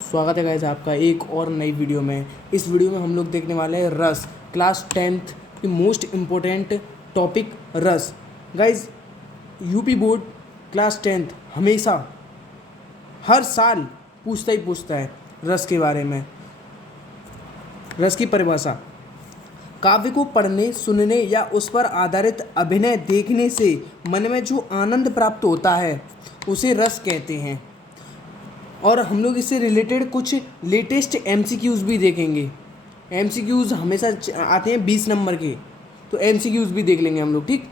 स्वागत है गाइस आपका एक और नई वीडियो में। इस वीडियो में हम लोग देखने वाले हैं रस क्लास 10th की मोस्ट इम्पोर्टेंट टॉपिक रस। Guys UP board class 10th हमेशा हर साल पूछता है रस के बारे में। रस की परिभाषा: काव्य को पढ़ने, सुनने या उस पर आधारित अभिनय देखने से मन में जो आनंद प्राप्त होता है उसे रस कहते हैं। और हम लोग इससे रिलेटेड कुछ लेटेस्ट एमसीक्यूज़ भी देखेंगे। एमसीक्यूज़ हमेशा आते हैं 20 नंबर के, तो एमसीक्यूज़ भी देख लेंगे हम लोग। ठीक,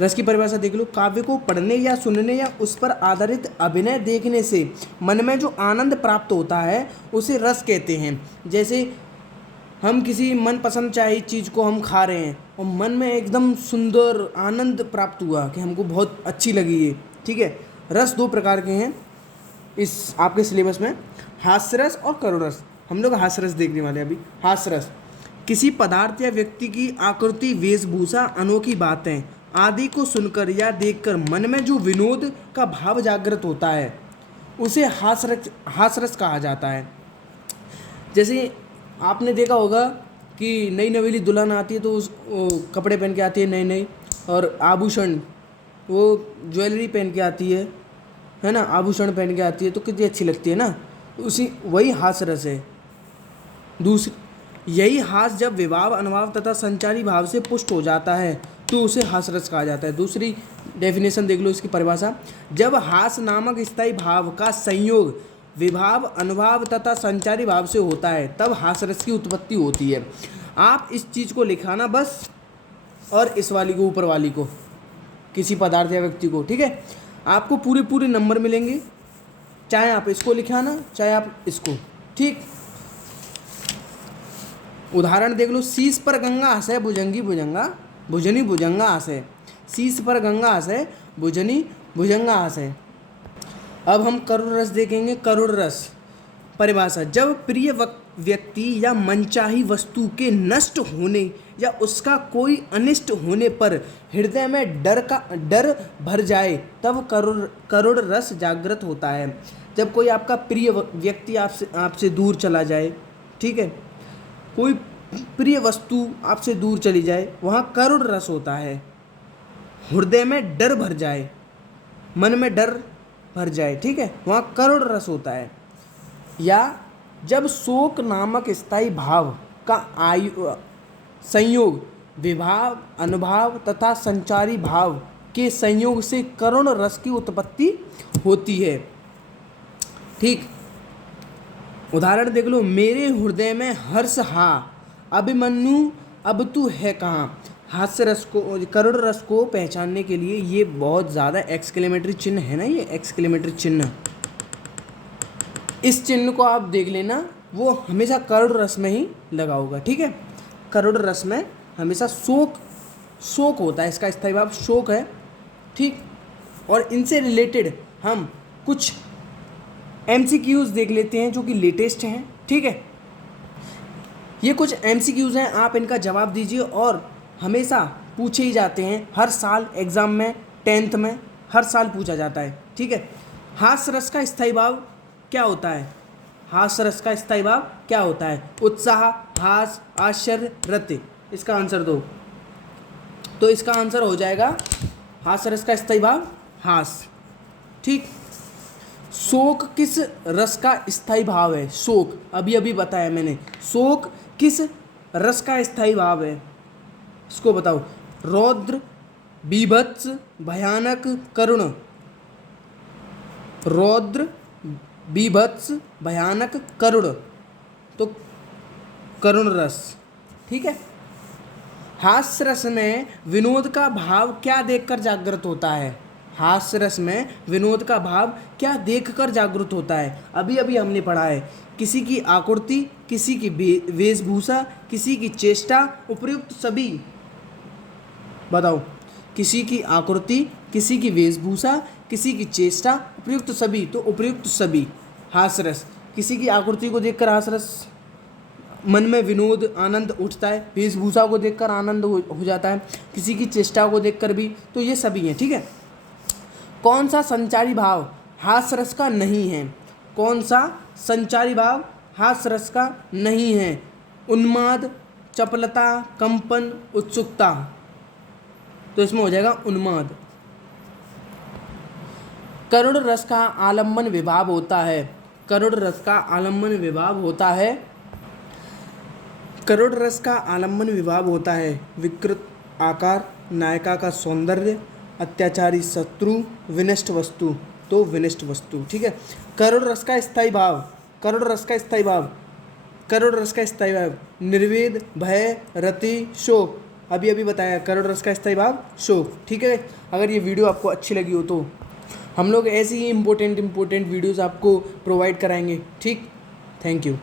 रस की परिभाषा देख लो। काव्य को पढ़ने या सुनने या उस पर आधारित अभिनय देखने से मन में जो आनंद प्राप्त होता है उसे रस कहते हैं। जैसे हम किसी मनपसंद चाहे चीज़ को हम खा रहे हैं और मन में एकदम सुंदर आनंद प्राप्त हुआ कि हमको बहुत अच्छी लगी ये। ठीक है, रस दो प्रकार के हैं इस आपके सिलेबस में, हास्य रस और करुण रस। हम लोग हास्य रस देखने वाले हैं अभी। हास्य रस: किसी पदार्थ या व्यक्ति की आकृति, वेशभूषा, अनोखी बातें आदि को सुनकर या देखकर मन में जो विनोद का भाव जागृत होता है उसे हास्य रस कहा जाता है। जैसे आपने देखा होगा कि नई नवेली दुल्हन आती है तो वो कपड़े पहन के आती है नए नए, और आभूषण, वो ज्वेलरी पहन के आती है ना, आभूषण पहन के आती है तो कितनी अच्छी लगती है ना। तो वही हास्य रस है। यही हास्य जब विभाव, अनुभाव तथा संचारी भाव से पुष्ट हो जाता है तो उसे हास्य रस कहा जाता है। दूसरी डेफिनेशन देख लो इसकी परिभाषा: जब हास्य नामक स्थायी भाव का संयोग विभाव, अनुभाव तथा संचारी भाव से होता है तब हास्य रस की उत्पत्ति होती है। आप इस चीज़ को लिखाना बस, और इस वाली को, ऊपर वाली को, किसी पदार्थ या व्यक्ति को। ठीक है, आपको पूरे नंबर मिलेंगे, चाहे आप इसको लिखाना चाहे आप इसको। ठीक, उदाहरण देख लो। शीश पर गंगा हंसे, भुजंगी भुजंगा, भुजनी भुजंगा हंसे। शीश पर गंगा हंसे, भुजनी भुजंगा हंसे। अब हम करुण रस देखेंगे। करुण रस परिभाषा: जब प्रिय व्यक्ति या मनचाही वस्तु के नष्ट होने या उसका कोई अनिष्ट होने पर हृदय में डर भर जाए तब करुण रस जागृत होता है। जब कोई आपका प्रिय व्यक्ति आपसे दूर चला जाए, ठीक है, कोई प्रिय वस्तु आपसे दूर चली जाए, वहाँ करुण रस होता है। हृदय में डर भर जाए, मन में डर भर जाए, ठीक है, वहाँ करुण रस होता है। या जब शोक नामक स्थायी भाव का संयोग विभाव, अनुभाव तथा संचारी भाव के संयोग से करुण रस की उत्पत्ति होती है। ठीक, उदाहरण देख लो। मेरे हृदय में हर्ष हा, अभिमन्यु अब तू है कहाँ। हास्य रस को, करुण रस को पहचानने के लिए ये बहुत ज़्यादा एक्सक्लेमेटरी चिन्ह है ना, ये एक्सक्लेमेटरी चिन्ह, इस चिन्ह को आप देख लेना, वो हमेशा करुण रस में ही लगा होगा। ठीक है, करुण रस में हमेशा शोक होता है, इसका स्थायी भाव शोक है। ठीक, और इनसे रिलेटेड हम कुछ एमसीक्यूज़ देख लेते हैं जो कि लेटेस्ट हैं। ठीक है, ये कुछ एमसीक्यूज़ हैं, आप इनका जवाब दीजिए और हमेशा पूछे ही जाते हैं हर साल एग्ज़ाम में, 10th में हर साल पूछा जाता है। ठीक है, हास्य रस का स्थायी भाव क्या होता है? हास्य रस का स्थायी भाव क्या होता है? उत्साह, हास, आश्चर्य, रति। इसका आंसर दो। तो इसका आंसर हो जाएगा हास्य रस का स्थायी भाव हास। ठीक, शोक किस रस का स्थायी भाव है? शोक अभी बताया मैंने। शोक किस रस का स्थायी भाव है, इसको बताओ। रौद्र, बीभत्स, भयानक, करुण। रौद्र, बीभत्स, भयानक, करुण, तो करुण रस। ठीक है, हास्य रस में विनोद का भाव क्या देखकर जागृत होता है? हास्य रस में विनोद का भाव क्या देखकर जागृत होता है? अभी हमने पढ़ा है, किसी की आकृति, किसी की वेशभूषा, किसी की चेष्टा, उपयुक्त सभी। बताओ, किसी की आकृति, किसी की वेशभूषा, किसी की चेष्टा, उपयुक्त सभी, तो उपयुक्त सभी हास्य रस। किसी की आकृति को देखकर हास्य रस, मन में विनोद, आनंद उठता है। वेशभूषा को देखकर आनंद हो जाता है, किसी की चेष्टा को देखकर भी, तो ये सभी हैं। ठीक है, कौन सा संचारी भाव हास्य रस का नहीं है? कौन सा संचारी भाव हास्य रस का नहीं है? उन्माद, चपलता, कंपन, उत्सुकता। तो इसमें हो जाएगा उन्माद। करुण रस का आलम्बन विभाव होता है। करुण रस का आलम्बन विभाव होता है। करुण रस का आलम्बन विभाव होता है विकृत आकार, नायिका का सौंदर्य, अत्याचारी शत्रु, विनष्ट वस्तु। तो विनष्ट वस्तु, ठीक है। करुण रस का स्थायी भाव, करुण रस का स्थायी भाव, करुण रस का स्थायी भाव निर्वेद, भय, रति, शोक। अभी अभी बताया करुण रस का स्थायी भाव शोक, ठीक है। अगर ये वीडियो आपको अच्छी लगी हो तो हम लोग ऐसी ही इम्पोर्टेंट वीडियोज़ आपको प्रोवाइड कराएंगे, ठीक। Thank you.